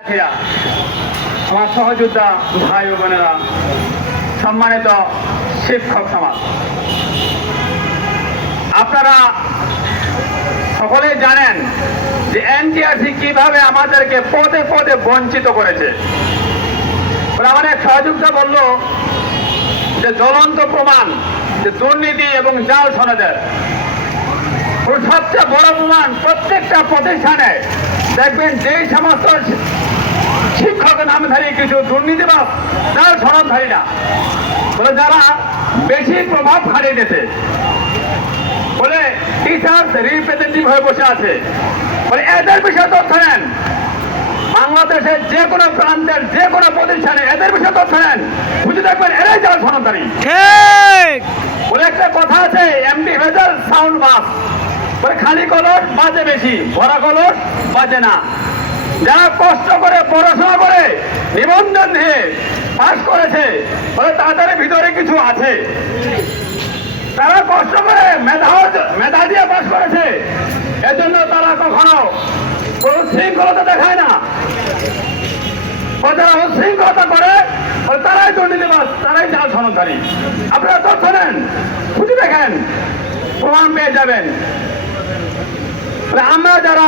আমার সহযোদ্ধা ভাই ও বোনেরা, সম্মানিত শিক্ষক সমাজ, আপনারা সকলেই জানেন যে এনটিআরসি কিভাবে আমাদেরকে পদে পদে বঞ্চিত করেছে। আমার এক সহযোদ্ধা বলল যে জ্বলন্ত প্রমাণ যে দুর্নীতি এবং জাল সনদের সবচেয়ে বড় প্রমাণ, প্রত্যেকটা প্রতিষ্ঠানে দেখবেন যেই সমস্ত শিক্ষক নামধারী কিছু দুর্নীতিবাদ জাল সনদধারী না বলে যারা বেশি প্রভাব হারিয়ে দিয়েছে, বলে টিচার্স রিপ্রেজেন্টেটিভ হয়ে বসে আছে, বলে এদের বিষয়ে তথ্য নেন। বাংলাদেশের যে কোনো প্রান্তের যে কোনো প্রতিষ্ঠানে এদের বিষয়ে তথ্য নেন, বুঝে দেখবেন এরাই জাল সনদধারী। বলে একটা কথা আছে, এমডি ভেজাল সাউন্ড বাস, বলে খালি কলস বাজে বেশি, ভরা কলস বাজে না। যারা কষ্ট করে পড়াশোনা করে নিবন্ধন দিয়ে পাস করেছে, বলে তাদের ভিতরে কিছু আছে। তারা কষ্ট করে মেধা দিয়ে পাস করেছে, এজন্য তারা কখনো উচ্ছৃঙ্খলতা দেখায় না। যারা উচ্ছৃঙ্খলতা করে তারাই দুর্নীতিবাজ, তারাই জাল সনদধারী। আপনারা তথ্য নেন, খুঁজে দেখেন, প্রমাণ পেয়ে যাবেন। আমরা যারা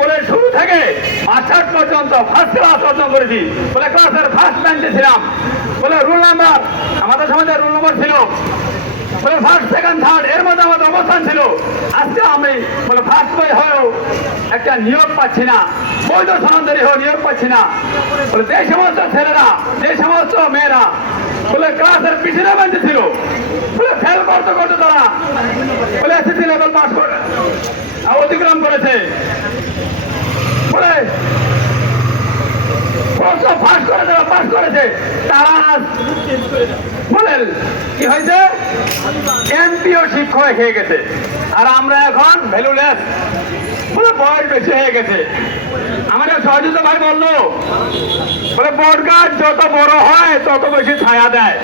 বলে শুরু থেকে মাস্টার্স পর্যন্ত ফার্স্ট ক্লাস অর্জন করেছি, বলে ক্লাসের ফার্স্ট বেঞ্চে ছিলাম, বলে রুল নাম্বার আমাদের সমাজের রুল নম্বর ছিল, বলে ফার্স্ট সেকেন্ড থার্ড এর মধ্যে আমাদের অবস্থান ছিল। আজকে আমি বলে ফার্স্ট বই হয়েও একটা নিয়োগ পাচ্ছি না, বৈধ সনদধারী হয়েও নিয়োগ পাচ্ছি না। বলে যে সমস্ত ছেলেরা, যে সমস্ত মেয়েরা বলে ক্লাসের পিছনে বেঞ্চে ছিল, বলে ফেল করতে করতে তারা বলে এসএসসি লেভেল পাস করে অতিক্রম করেছে, বলে ফার্স্ট করে যারা পাস করেছে তারা বলেন কি হয়েছে, এমপিও শিক্ষক হয়ে গেছে। আর আমরা এখন ভ্যালুলেস, বলে বয়স বেশি হয়ে গেছে। আমাদের সহযোগিতা ভাই বললো, বলে বট গাছ যত বড় হয় তত বেশি ছায়া দেয়,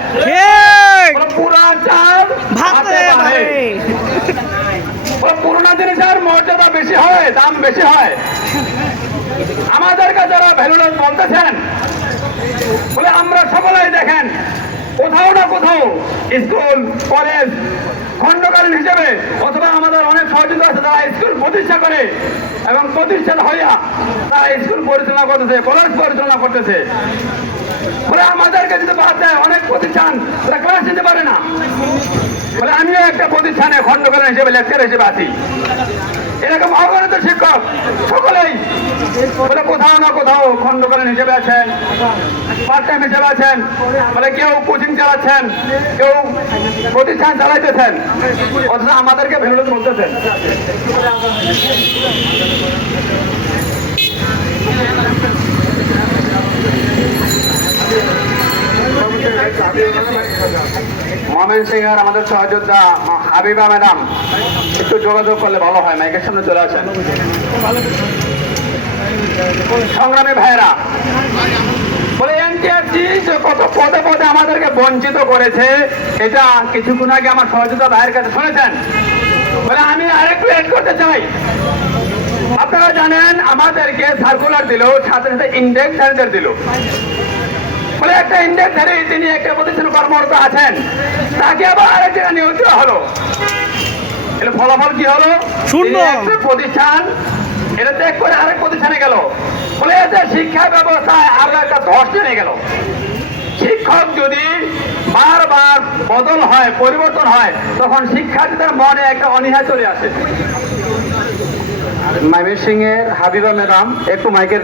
পুরা চাঁদ ভাতে বাড়ে। পুরোনো জিনিসের মর্যাদা বেশি হয়, দাম বেশি হয়। আমাদেরকে যারা ভ্যালুলেস বলতেছেন, বলে আমরা সকলেই দেখেন কোথাও না কোথাও স্কুল কলেজ খণ্ডকালীন হিসেবে অথবা আমাদের অনেক সহযোগিতা আছে যারা স্কুল প্রতিষ্ঠা করে এবং প্রতিষ্ঠান হইয়া তারা স্কুল পরিচালনা করতেছে, কলেজ পরিচালনা করতেছে। বলে আমাদেরকে যদি বাদ দেয় অনেক প্রতিষ্ঠান তারা ক্লাস নিতে পারে না। বলে আমিও একটা প্রতিষ্ঠানে খণ্ডকালীন হিসেবে লেকচার হিসেবে আছি। এরকম অগণিত শিক্ষক সকলেই বলে কোথাও না কোথাও খণ্ডকালীন হিসেবে আছেন, পার্ট টাইম হিসেবে আছেন, বলে কেউ কোচিং চালাচ্ছেন, কেউ প্রতিষ্ঠান চালাইতেছেন, অথচ আমাদেরকে ভ্যালুলেস বলতেছেন। ময়মনসিংহের আমাদের সহযোদ্ধা হাবিবা ম্যাডাম একটু যোগাযোগ করলে ভালো হয়, মাইকের সামনে চলে আসেন। সংগ্রামী ভাইয়েরা, বলে এনটিআরসি কত পদে পদে আমাদেরকে বঞ্চিত করেছে, এটা কিছুক্ষণ আগে আমার সহযোদ্ধা ভাইয়ের কাছে শুনেছেন। বলে আমি আরেকটু এড করতে চাই। আপনারা জানেন আমাদেরকে সার্কুলার দিল, সাথে সাথে ইন্ডেক্স দিল। বলে একটা ইন্ডেক্সধারী তিনি একটা প্রতিষ্ঠানে কর্মরত আছেন, তাকে আবার আরেক জায়গায় নিয়োগ দেওয়া হলো। এর ফলাফল কি হলো? একটা প্রতিষ্ঠান এটা ত্যাগ করে আরেক প্রতিষ্ঠানে গেল। বলে এতে শিক্ষা ব্যবস্থায় আরো একটা ধস টেনে গেল। শিক্ষক যদি বারবার বদল হয়, পরিবর্তন হয়, তখন শিক্ষার্থীদের মনে একটা অনীহা চলে আসে। ময়মনসিংহের হাবিবা ম্যাডাম একটু মাইকের